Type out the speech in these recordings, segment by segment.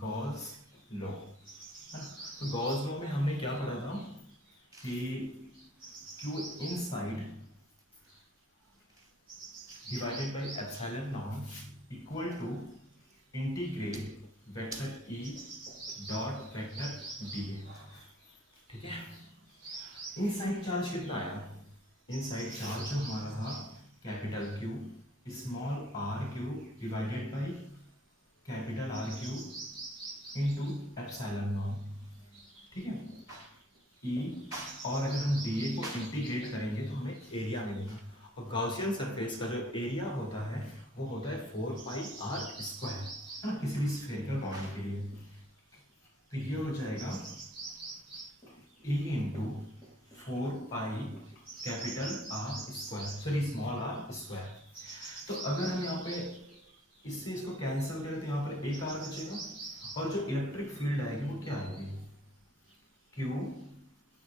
Gauss law. तो Gauss law में हमने क्या पढ़ा था कि Q inside divided by epsilon not equal to integrate vector E dot vector D। ठीक है, इनसाइड चार्ज कितना आया? इनसाइड चार्ज जो हमारा था capital Q small r Q divided by capital R Q into epsilon not. ठीक है, E और अगर हम dA को इंटीग्रेट करेंगे तो हमें एरिया मिलेगा, और गॉसियन सरफेस का जो एरिया होता है वो होता है 4πr², है ना, किसी भी स्फेरिकल बॉडी के लिए। तो ये हो जाएगा E into 4π capital R², sorry small r²। तो अगर हम यहाँ पे इससे इसको कैंसिल करें तो यहाँ पर एक r बचेगा, और जो इलेक्ट्रिक फील्ड आएगी वो क्या आएगी? Q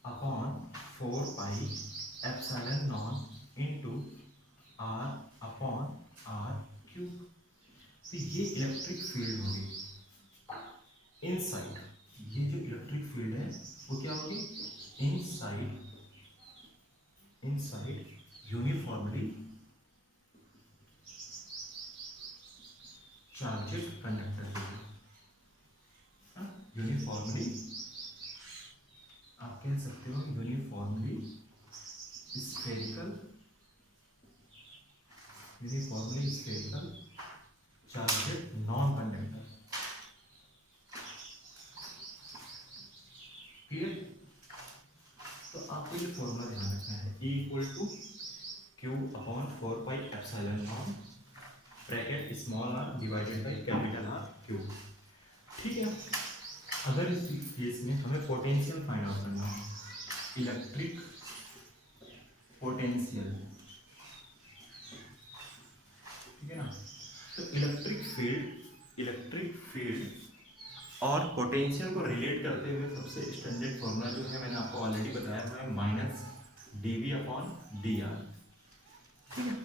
upon 4π epsilon not into R upon R cube. तो ये इलेक्ट्रिक फील्ड होगी इनसाइड, ये जो इलेक्ट्रिक फील्ड है वो क्या होगी? इनसाइड यूनिफॉर्मली चार्जेड कंडक्टर होगी। यूनिफॉर्मली आप कह सकते हो uniformly spherical charged non conductor. Clear? तो आपको ये फॉर्मूला ध्यान रखना है, E equal to Q upon 4π epsilon naught bracket small r divided by capital R cube. ठीक है, अगर इस केस में हमें पोटेंशियल फाइंड आउट करना है, इलेक्ट्रिक पोटेंशियल, ठीक है ना, तो इलेक्ट्रिक फील्ड और पोटेंशियल को रिलेट करते हुए सबसे स्टैंडर्ड फॉर्मूला जो है मैंने आपको ऑलरेडी बताया हुआ है, माइनस dV अपॉन dr। ठीक है,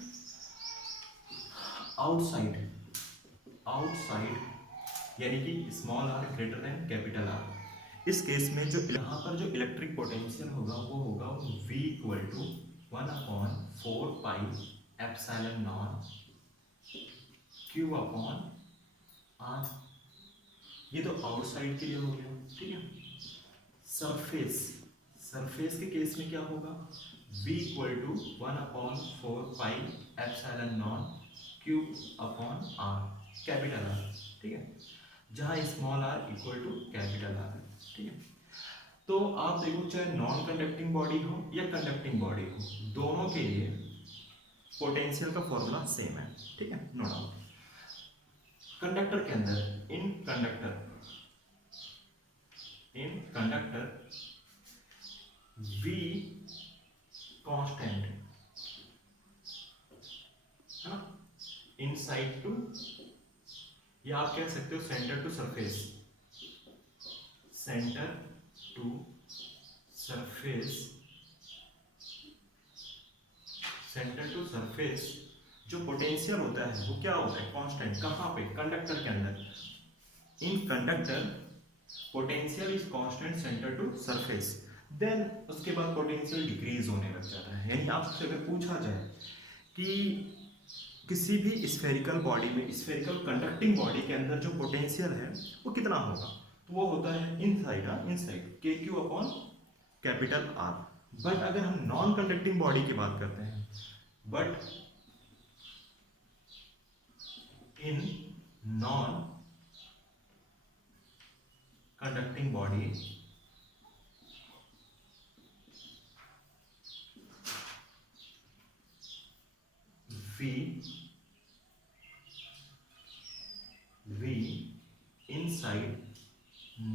आउटसाइड यानी कि small r greater than capital R। इस केस में जो यहाँ पर जो इलेक्ट्रिक पोटेंशियल होगा वो होगा V equal to 1/4π epsilon naught Q upon R। ये तो आउटसाइड के लिए हो गया। ठीक है, सरफेस के केस में क्या होगा? V equal to 1/4π epsilon naught Q upon R, capital R। ठीक है, जहाँ small r equal to capital R है। ठीक है, तो आप देखो चाहे नॉन कंडक्टिंग बॉडी हो या कंडक्टिंग बॉडी हो, दोनों के लिए पोटेंशियल का फॉर्मूला सेम है। ठीक है, नो डाउट। कंडक्टर के अंदर इन कंडक्टर V कांस्टेंट है ना, इनसाइड टू, या आप कह सकते हो सेंटर टू सरफेस जो पोटेंशियल होता है वो क्या होता है? कांस्टेंट। कहाँ पे? कंडक्टर के अंदर। In conductor potential is constant centre to surface, then उसके बाद पोटेंशियल डिक्रीज होने लग जाता है। यानी आपसे अगर पूछा जाए कि किसी भी स्फेरिकल बॉडी में, स्फेरिकल कंडक्टिंग बॉडी के अंदर जो पोटेंशियल है वो कितना होगा, तो वो होता है inside KQ upon capital R। But अगर हम नॉन कंडक्टिंग बॉडी की बात करते हैं, but in non conducting body V inside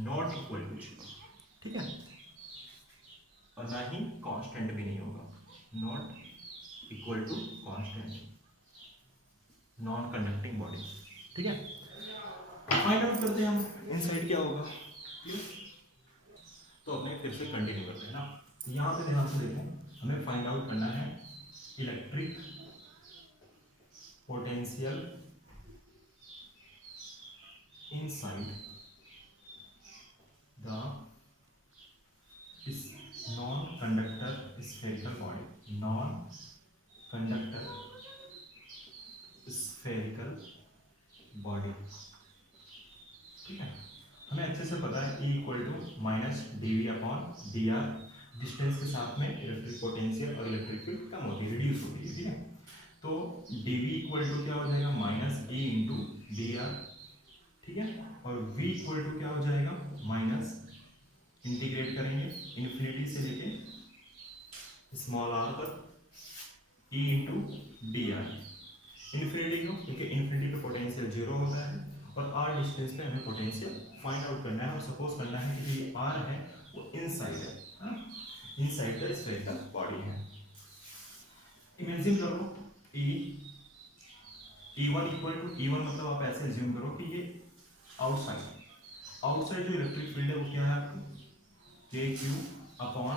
not equal to 0। ठीक है, और ना ही कांस्टेंट भी नहीं होगा, not equal to constant, non conducting body. ठीक है, फाइंड आउट करते हैं हम इनसाइड क्या होगा। तो अपने फिर से कंटिन्यू करते हैं ना, यहाँ पे ध्यान से देखें, हमें फाइंड आउट करना है electric potential inside spherical body, non conductor spherical body. ठीक है, हमें अच्छे से पता है E equal to minus dV upon dr, distance के साथ में इलेक्ट्रिक पोटेंशियल और इलेक्ट्रिक फील्ड कम होती है, रिड्यूस होती है। ठीक है, तो dV इक्वल टू क्या हो जाएगा, माइनस E इंटू dr। ठीक है, और V इक्वल टू क्या हो जाएगा, माइनस, इंटीग्रेट करेंगे इन्फिनिटी से लेके स्मॉल r पर E इंटू dr, इन्फिनिटी को, क्योंकि इन्फिनिटी पे पोटेंशियल जीरो होता है और r डिस्टेंस पे हमें पोटेंशियल फाइंड आउट करना है और सपोज करना है कि ये r है वो इनसाइड है, इनसाइड द स्फेरिकल बॉडी है। इमेजिन करो E1 इक्वल टू, E1 मतलब आप ऐसे एज्यूम करो कि ये आउटसाइड जो इलेक्ट्रिक फील्ड है वो क्या है आपकी, KQ अपॉन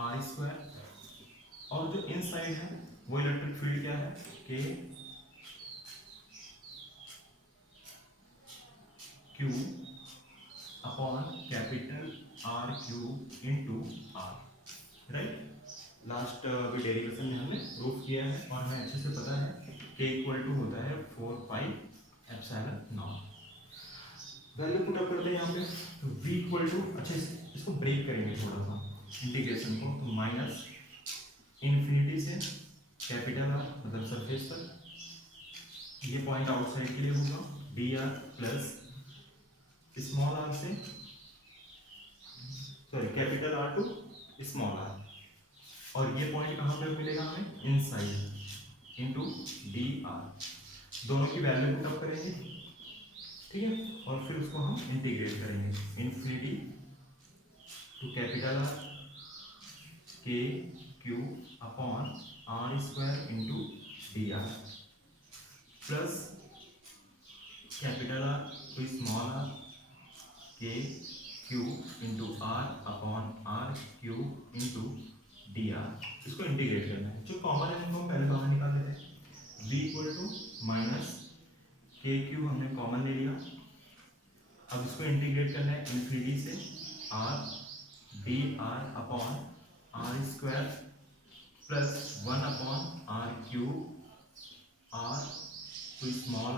R स्क्वायर, और जो इनसाइड है वो इलेक्ट्रिक फील्ड क्या है, KQ upon capital R cube into R, right. Last भी डेरिवेशन में हमने प्रूफ किया है और हमें अच्छे से पता है K इक्वल टू होता है 4 pi epsilon not. Value put up करते हैं यहाँ पे, तो V इक्वल टू, अच्छा इसको ब्रेक करेंगे थोड़ा सा इंटीग्रेशन को, तो माइनस इन्फिनिटी से कैपिटल R मतलब सरफेस पर, ये पॉइंट आउटसाइड के लिए होगा, dr प्लस स्मॉल r से, sorry capital R to small r, और ये पॉइंट कहाँ पे मिलेगा हमें, इनसाइड इंटू dr, दोनों की वैल्यू पुट अप करेंगे। ठीक है, और फिर उसको हम इंटीग्रेट करेंगे infinity to capital R K Q upon R square into dr plus capital R to small r K Q into R upon R Q into dr, इसको इंटीग्रेट करना है। जो कॉमन है उनको हम पहले बाहर निकाल लेते हैं, v इक्वल टू माइनस के क्यू हमने कॉमन ले लिया, अब इसको इंटीग्रेट करना है इन्फिनिटी से r dr upon R square plus 1 upon R cube R to small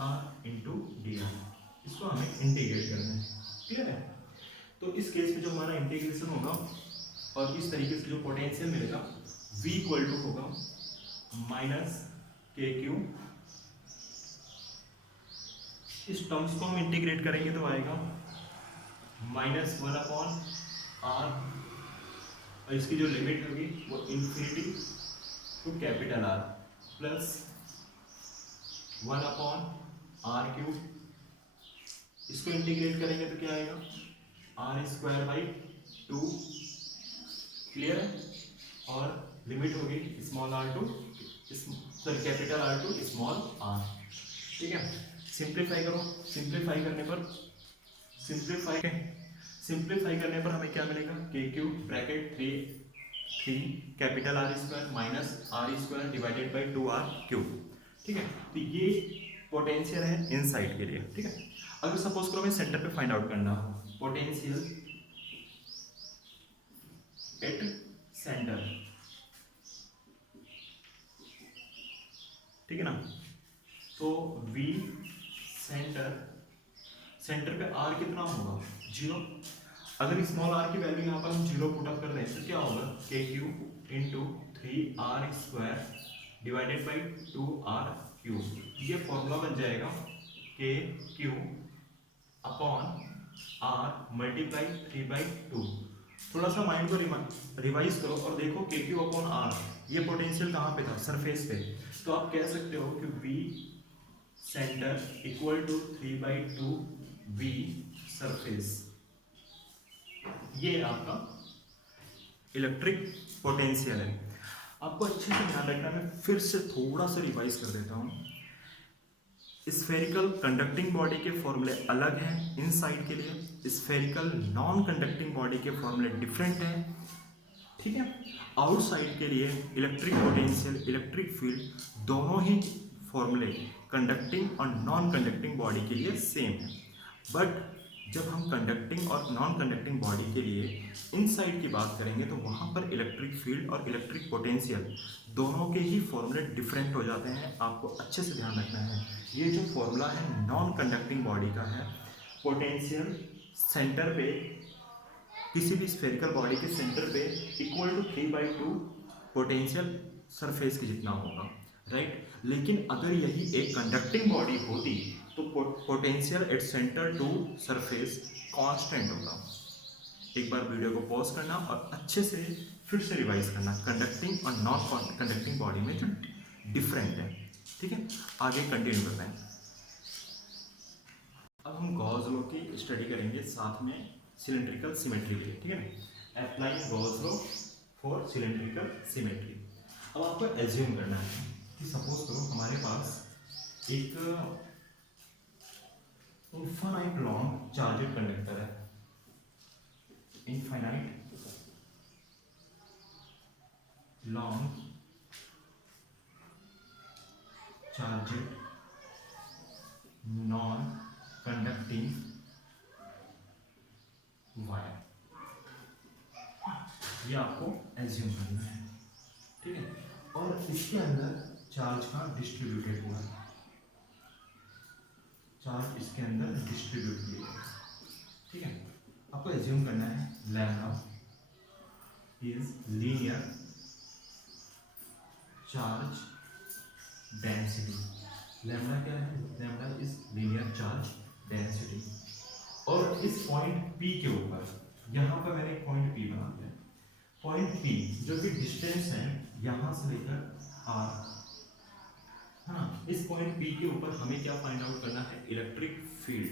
r into dr, इसको हमें इंटीग्रेट करना है। क्लियर है, तो इस केस में जो हमारा इंटीग्रेशन होगा और इस तरीके से जो पोटेंशियल मिलेगा, v इक्वल टू होगा माइनस के क्यू, इस टर्म्स को हम इंटीग्रेट करेंगे तो आएगा माइनस 1 अपॉन r, और इसकी जो लिमिट होगी वो infinity to capital R plus 1 upon R cube, इसको इंटीग्रेट करेंगे तो क्या आएगा, R स्क्वायर बाई 2। क्लियर है, और लिमिट होगी small r to, sorry capital R to small r। ठीक है, सिंप्लीफाई करो, सिंप्लीफाई करने पर हमें क्या मिलेगा, के Q bracket 3 capital R square minus R square divided by 2R cube. ठीक है, तो ये पोटेंशियल है इनसाइड के लिए। ठीक है, अगर सपोज करो हमें सेंटर पे फाइंड आउट करना हो पोटेंशियल एट सेंटर, ठीक है ना, तो V सेंटर पे R कितना होगा, 0। अगर स्मॉल r की वैल्यू यहाँ पर हम 0 पुट अप कर दें तो क्या होगा, के Q into 3R square divided by 2R cube, ये फॉर्मूला बन जाएगा के क्यू अपॉन R मल्टीप्लाई 3/2। थोड़ा सा माइंड को रिवाइज करो और देखो के क्यू अपॉन R, ये पोटेंशियल कहाँ पे था, सरफेस पे, तो आप कह सकते हो कि V centre equal to 3/2 V surface, ये आपका इलेक्ट्रिक पोटेंशियल है। आपको अच्छे से ध्यान रखना, मैं फिर से थोड़ा सा रिवाइज कर देता हूँ। स्फेरिकल कंडक्टिंग बॉडी के फॉर्मूले अलग हैं इनसाइड के लिए, स्फेरिकल नॉन कंडक्टिंग बॉडी के फॉर्मूले डिफरेंट हैं। ठीक है, आउटसाइड के लिए इलेक्ट्रिक पोटेंशियल, इलेक्ट्रिक फील्ड, दोनों ही फॉर्मूले कंडक्टिंग और नॉन कंडक्टिंग बॉडी के लिए सेम है, बट जब हम कंडक्टिंग और नॉन कंडक्टिंग बॉडी के लिए इनसाइड की बात करेंगे तो वहाँ पर इलेक्ट्रिक फील्ड और इलेक्ट्रिक पोटेंशियल दोनों के ही फॉर्मूले डिफरेंट हो जाते हैं। आपको अच्छे से ध्यान रखना है। ये जो फॉर्मूला है नॉन कंडक्टिंग बॉडी का है, पोटेंशियल सेंटर पे, किसी भी स्फेरिकल बॉडी के सेंटर पे इक्वल टू 3/2 पोटेंशियल सरफेस के जितना होगा, राइट। लेकिन अगर यही एक कंडक्टिंग बॉडी होती तो potential at centre to surface constant होगा। एक बार वीडियो को पॉज करना और अच्छे से फिर से रिवाइज करना कंडक्टिंग और नॉन कंडक्टिंग बॉडी में जो डिफरेंट है, ठीक है। आगे कंटिन्यू करते हैं। अब हम गॉस लॉ की स्टडी करेंगे साथ में सिलेंड्रिकल सिमेट्री के लिए, ठीक है। Applying Gauss law for cylindrical symmetry. अब आपको एज्यूम करना है कि सपोज करो हमारे पास एक इनफाइनाइट लॉन्ग चार्जेड कंडक्टर है, infinite long charged non conducting wire, ये आपको एज्यूम करना है, ठीक है। और इसके अंदर चार्ज का डिस्ट्रीब्यूटेड हुआ है, चार्ज इसके अंदर डिस्ट्रीब्यूट किया है, ठीक है। आपको एज्यूम करना है lambda is linear charge density. Lambda क्या है? Lambda is linear charge density. और इस पॉइंट P के ऊपर, यहाँ पर मैंने एक पॉइंट P बना दिया, पॉइंट P जो कि डिस्टेंस है यहाँ से लेकर R, हाँ, इस पॉइंट P के ऊपर हमें क्या फाइंड आउट करना है? Electric field.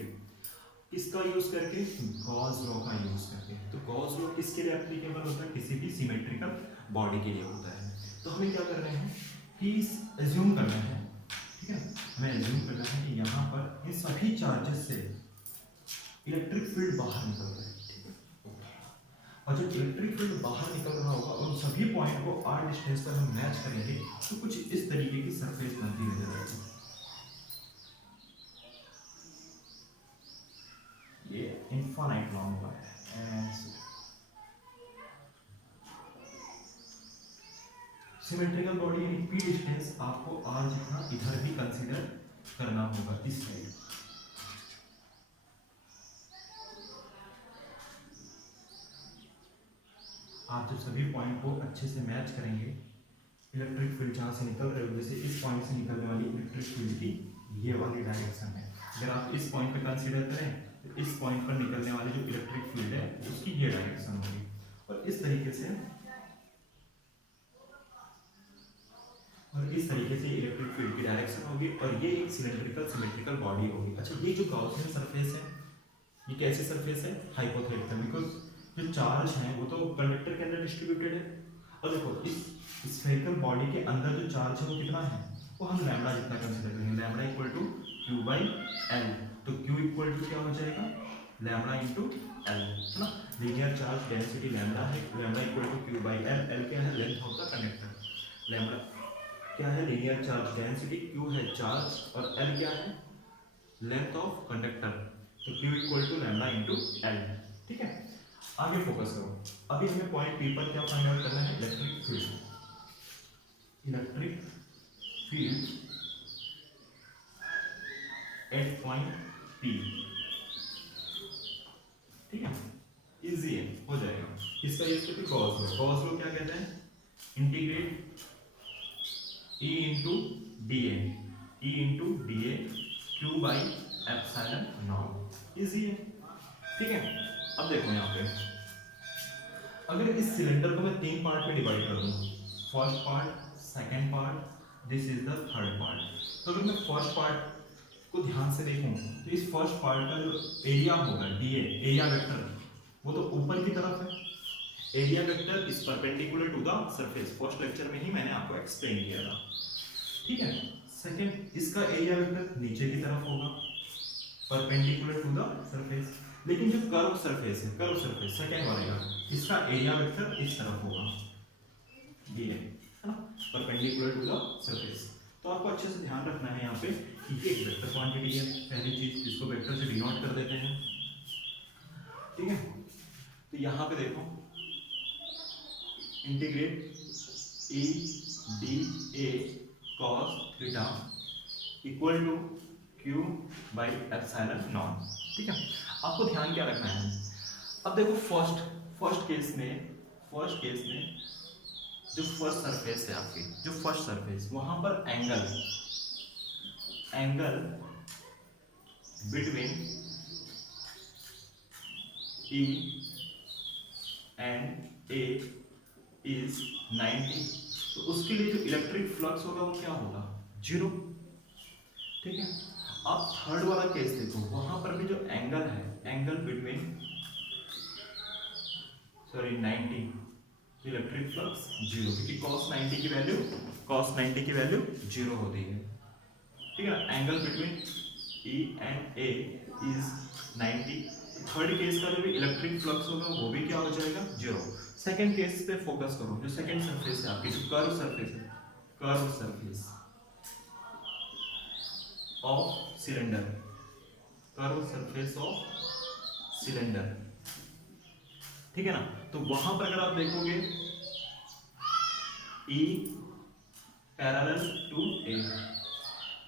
किसका यूज करके? गॉस लॉ का यूज करके। तो गॉस लॉ किसके लिए एप्लीकेबल होता है? किसी भी सिमेट्रिकल बॉडी के लिए होता है। तो हमें क्या कर रहे हैं कि एज्यूम करना है, ठीक है, हमें एज्यूम करना है कि यहाँ पर इन सभी चार्जेस से इलेक्ट्रिक फील्ड बाहर निकल रहा है, ठीक है। और जब इलेक्ट्रिक फील्ड बाहर निकल रहा होगा और सभी पॉइंट को r डिस्टेंस पर हम मैच करेंगे तो कुछ इस तरीके की सरफेस बनती नजर आएगी। ये इनफाइनाइट लॉन्ग हुआ है। सिमेट्रिकल बॉडी यानी p डिस्टेंस आपको r जितना इधर भी कंसीडर करना होगा, इस साइड। आप जब सभी पॉइंट को अच्छे से मैच करेंगे, इलेक्ट्रिक फील्ड जहाँ से निकल रहे हो, जैसे इस पॉइंट से निकलने वाली इलेक्ट्रिक फील्ड की ये वाली डायरेक्शन है। अगर आप इस पॉइंट पे कंसीडर करें तो इस पॉइंट पर निकलने वाली जो इलेक्ट्रिक फील्ड है उसकी ये डायरेक्शन होगी। और इस तरीके से इलेक्ट्रिक फील्ड की डायरेक्शन होगी और ये एक सिलेंड्रिकल सिमेट्रिकल बॉडी होगी। अच्छा, ये जो गॉसियन सरफेस है ये कैसी सरफेस है? हाइपोथेटिकल, बिकॉज जो चार्ज है वो तो कंडक्टर के अंदर डिस्ट्रीब्यूटेड है। और देखो इस स्फेरिकल बॉडी के अंदर जो चार्ज है वो कितना है? वो हम लैम्डा जितना कंसीडर करेंगे, लैम्डा इक्वल टू Q/L। तो Q इक्वल टू क्या हो जाएगा? लैम्डा इंटू L, है ना। लीनियर चार्ज डेंसिटी लैम्डा है, lambda equal to Q/L। L क्या है? Length of the conductor. Lambda क्या है? Linear charge density. Q है चार्ज और L क्या है? Length of conductor. तो Q equal to lambda into L, ठीक है। आगे फोकस करो। अभी हमें पॉइंट P पर क्या फाइंड आउट करना है? Electric field. Electric field at point P, ठीक है, इजी है, हो जाएगा। इसका यूज करके गॉस लॉ। गॉस लॉ क्या कहते हैं? Integrate E into DA Q/ε0। Easy है, ठीक है। अब देखो यहाँ पे अगर इस सिलेंडर को मैं 3 पार्ट में डिवाइड कर दूं, first part, second part, this is the third part. तो अगर मैं फर्स्ट पार्ट को ध्यान से देखूं तो इस फर्स्ट पार्ट का जो एरिया होगा DA, एरिया वेक्टर, वो तो ऊपर की तरफ है। Area vector is perpendicular to the surface. First lecture में ही मैंने आपको एक्सप्लेन किया था, ठीक है। सेकंड, इसका एरिया वेक्टर नीचे की तरफ होगा, परपेंडिकुलर टू द सरफेस। लेकिन जो कर्व सरफेस है, कर्व सरफेस सेकंड वाले का, इसका एरिया वेक्टर इस तरफ होगा, ये है ना, परपेंडिकुलर टू द सरफेस। तो आपको अच्छे से ध्यान रखना है यहाँ पे कि ये वेक्टर क्वांटिटी है। पहली चीज, इसको वेक्टर से डिनोट कर देते हैं। ठीक है। तो यहाँ पे देखो integrate E D A cos theta equal to Q by epsilon not. ठीक है, आपको ध्यान क्या रखना है, अब देखो फर्स्ट केस में जो फर्स्ट सरफेस है आपकी, जो फर्स्ट सरफेस वहां पर angle between E and A is 90, तो उसके लिए जो इलेक्ट्रिक फ्लक्स होगा वो क्या होगा, 0। ठीक है, आप थर्ड वाला केस देखो, वहां पर भी जो एंगल है, एंगल बिटवीन 90, तो इलेक्ट्रिक फ्लक्स 0, क्योंकि cos 90 की वैल्यू 0 होती है। ठीक है ना, angle between E and A is 90। Third case का जो भी इलेक्ट्रिक फ्लक्स होगा वो भी क्या हो जाएगा, 0। सेकंड केस पे फोकस करो, जो सेकंड सरफेस है आपकी, जो कर्व सरफेस है, curve surface of cylinder, curve surface of cylinder. ठीक है ना, तो वहां पर अगर आप देखोगे E parallel to A,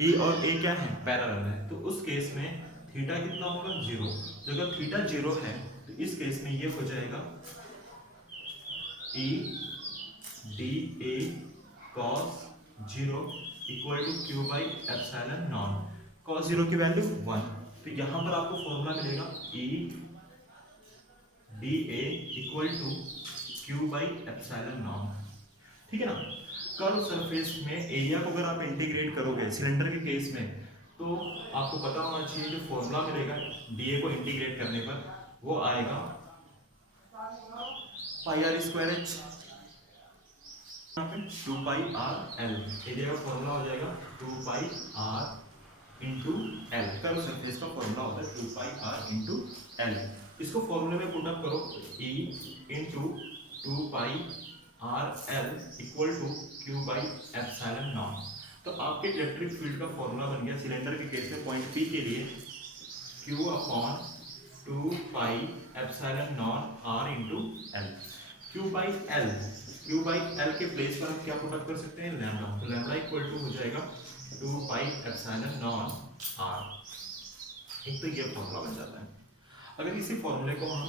E और A क्या है, पैरेलल है, तो उस केस में थीटा कितना होगा, 0। तो अगर थीटा 0 है तो इस केस में ये हो जाएगा E D A cos 0 equal to Q by epsilon not. Cos 0 की वैल्यू 1, तो यहां पर आपको फॉर्मूला मिलेगा E D A equal to Q by epsilon not. ठीक है ना, कर्व सरफेस में एरिया को अगर आप इंटीग्रेट करोगे सिलेंडर के केस में, तो आपको पता होना चाहिए जो फॉर्मूला मिलेगा डीए को इंटीग्रेट करने पर, वो आएगा pi R square H 2 pi R L. Area का फॉर्मूला हो जाएगा 2 pi R into L. Curve surface का फॉर्मूला होता है 2 पाई आर इंटू एल। इसको फॉर्मूले में पुट अप करो, E into 2 pi R L equal to Q by epsilon not. तो आपके इलेक्ट्रिक फील्ड का फॉर्मूला बन गया सिलेंडर के केस में पॉइंट P के लिए Q upon 2 pi epsilon not R into L. Q by L के प्लेस पर हम क्या पुट अप कर सकते हैं, लैम्डा। तो लैम्डा इक्वल टू हो जाएगा 2 पाई एप्सिलॉन नॉट R। एक तो ये फॉर्मूला बन जाता है। अगर इसी फॉर्मूले को हम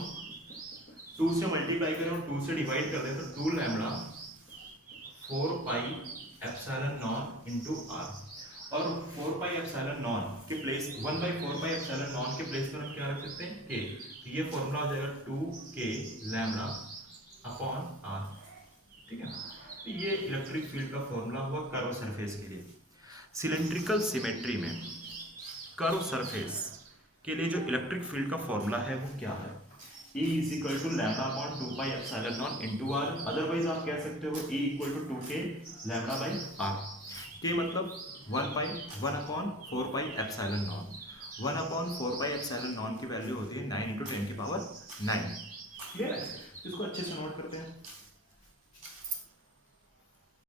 2 से मल्टीप्लाई करें और 2 से डिवाइड कर दें तो 2 lambda 4 pi epsilon not into R, और 4 पाई एप्सिलॉन नॉट के प्लेस 1/4 पाई एप्सिलॉन नॉट के प्लेस पर हम क्या रख सकते हैं, के। तो ये फॉर्मूला हो जाएगा 2k लैम्डा अपॉन आर। ठीक है, तो ये इलेक्ट्रिक फील्ड का फॉर्मूला हुआ कर्व सरफेस के लिए। सिलेंड्रिकल सिमेट्री में कर्व सरफेस के लिए जो इलेक्ट्रिक फील्ड का फॉर्मूला है वो क्या है, E is equal to lambda upon 2 pi epsilon not into R. Otherwise आप कह सकते हो E equal to 2k lambda by R. K मतलब 1 upon 4 pi epsilon not. 1 upon 4 pi epsilon not की वैल्यू होती है 9 × 10⁹। क्लियर है, इसको अच्छे से नोट करते हैं।